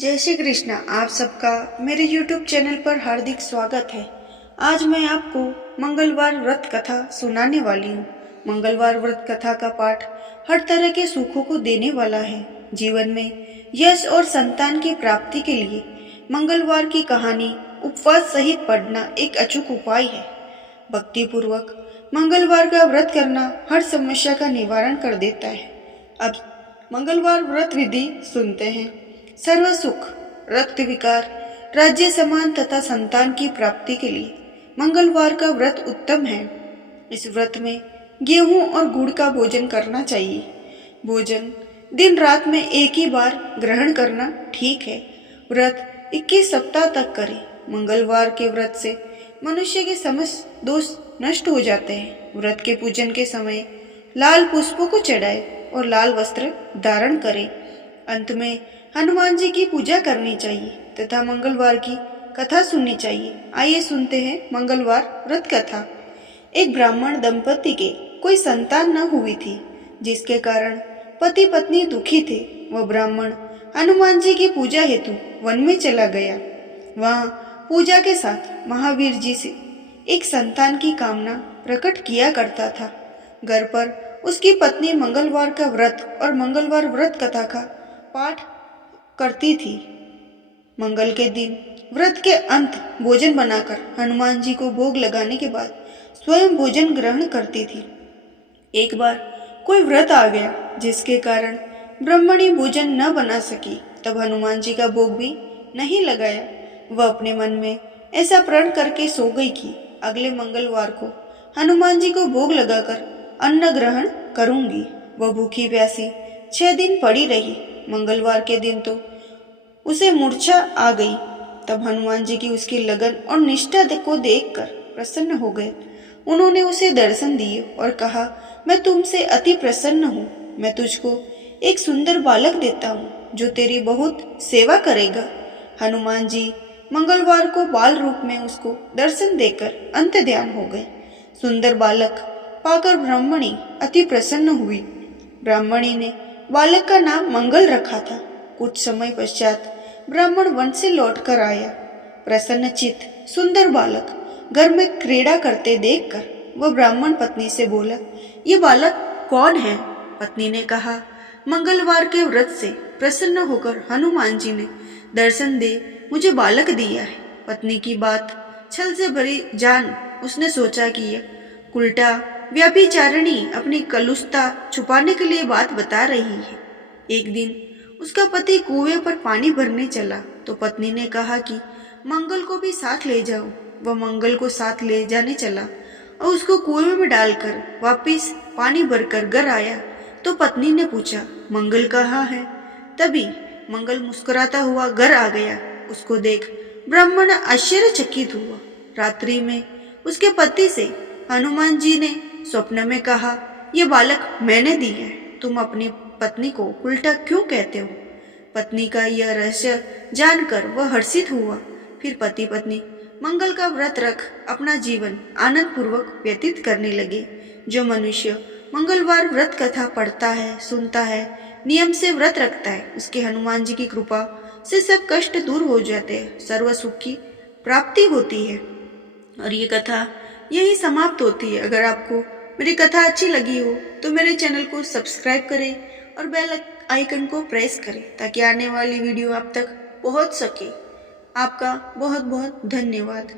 जय श्री कृष्ण। आप सबका मेरे YouTube चैनल पर हार्दिक स्वागत है। आज मैं आपको मंगलवार व्रत कथा सुनाने वाली हूँ। मंगलवार व्रत कथा का पाठ हर तरह के सुखों को देने वाला है। जीवन में यश और संतान की प्राप्ति के लिए मंगलवार की कहानी उपवास सहित पढ़ना एक अचूक उपाय है। भक्ति पूर्वक मंगलवार का व्रत करना हर समस्या का निवारण कर देता है। अब मंगलवार व्रत विधि सुनते हैं। सर्व सुख, रक्त विकार, राज्य सम्मान तथा संतान की प्राप्ति के लिए मंगलवार का व्रत उत्तम है। इस व्रत में गेहूं और गुड़ का भोजन करना चाहिए। भोजन दिन रात में एक ही बार ग्रहण करना ठीक है। व्रत 21 सप्ताह तक करें। मंगलवार के व्रत से मनुष्य के समस्त दोष नष्ट हो जाते हैं। व्रत के पूजन के समय लाल पुष्पों को चढ़ाए और लाल वस्त्र धारण करें। अंत में हनुमान जी की पूजा करनी चाहिए तथा मंगलवार की कथा सुननी चाहिए। आइए सुनते हैं मंगलवार व्रत कथा। एक ब्राह्मण दंपति के कोई संतान न हुई थी, जिसके कारण पति पत्नी दुखी थे। वह ब्राह्मण हनुमान जी की पूजा हेतु वन में चला गया। वहाँ पूजा के साथ महावीर जी से एक संतान की कामना प्रकट किया करता था। घर पर उसकी पत्नी मंगलवार का व्रत और मंगलवार व्रत कथा का पाठ करती थी। मंगल के दिन व्रत के अंत भोजन बनाकर हनुमान जी को भोग लगाने के बाद स्वयं भोजन ग्रहण करती थी। एक बार कोई व्रत आ गया जिसके कारण ब्राह्मणी भोजन न बना सकी। तब हनुमान जी का भोग भी नहीं लगाया। वह अपने मन में ऐसा प्रण करके सो गई कि अगले मंगलवार को हनुमान जी को भोग लगाकर अन्न ग्रहण करूंगी। वह भूखी प्यासी 6 दिन पड़ी रही। मंगलवार के दिन तो उसे मूर्छा आ गई। तब हनुमान जी की उसकी लगन और निष्ठा को देखकर प्रसन्न हो गए। उन्होंने उसे दर्शन दिए और कहा, मैं तुमसे अति प्रसन्न हूँ। मैं तुझको एक सुंदर बालक देता हूँ जो तेरी बहुत सेवा करेगा। हनुमान जी मंगलवार को बाल रूप में उसको दर्शन देकर अंत ध्यान हो गए। सुंदर बालक पाकर ब्राह्मणी अति प्रसन्न हुई। ब्राह्मणी ने बालक का नाम मंगल रखा था। कुछ समय पश्चात ब्राह्मण वन से लौटकर आया। प्रसन्नचित्त सुंदर बालक घर में क्रीड़ा करते देखकर वह ब्राह्मण पत्नी से बोला, ये बालक कौन है? पत्नी ने कहा, मंगलवार के व्रत से प्रसन्न होकर हनुमान जी ने दर्शन दे मुझे बालक दिया है। पत्नी की बात छल से भरी जान उसने सोचा कि यह उल्टा व्यभिचारिणी अपनी कलुषता छुपाने के लिए बात बता रही है। एक दिन उसका पति कुएं पर पानी भरने चला तो पत्नी ने कहा कि मंगल को भी साथ ले जाओ। वह मंगल को साथ ले जाने चला और उसको कुएं में डालकर वापस पानी भरकर घर आया तो पत्नी ने पूछा, मंगल कहाँ है? तभी मंगल मुस्कुराता हुआ घर आ गया। उसको देख ब्राह्मण आश्चर्यचकित हुआ। रात्रि में उसके पति से हनुमान जी ने स्वप्न में कहा, यह बालक मैंने दी है। तुम अपनी पत्नी को उल्टा क्यों कहते हो? पत्नी का यह रहस्य जानकर वह हर्षित हुआ। फिर पति पत्नी मंगल का व्रत रख अपना जीवन आनंद पूर्वक व्यतीत करने लगे। जो मनुष्य मंगलवार व्रत कथा पढ़ता है, सुनता है, नियम से व्रत रखता है, उसके हनुमान जी की कृपा से सब कष्ट दूर हो जाते हैं, सर्व सुख की प्राप्ति होती है। और ये कथा यही समाप्त होती है। अगर आपको मेरी कथा अच्छी लगी हो तो मेरे चैनल को सब्सक्राइब करें और बेल आइकन को प्रेस करें ताकि आने वाली वीडियो आप तक पहुंच सके। आपका बहुत बहुत धन्यवाद।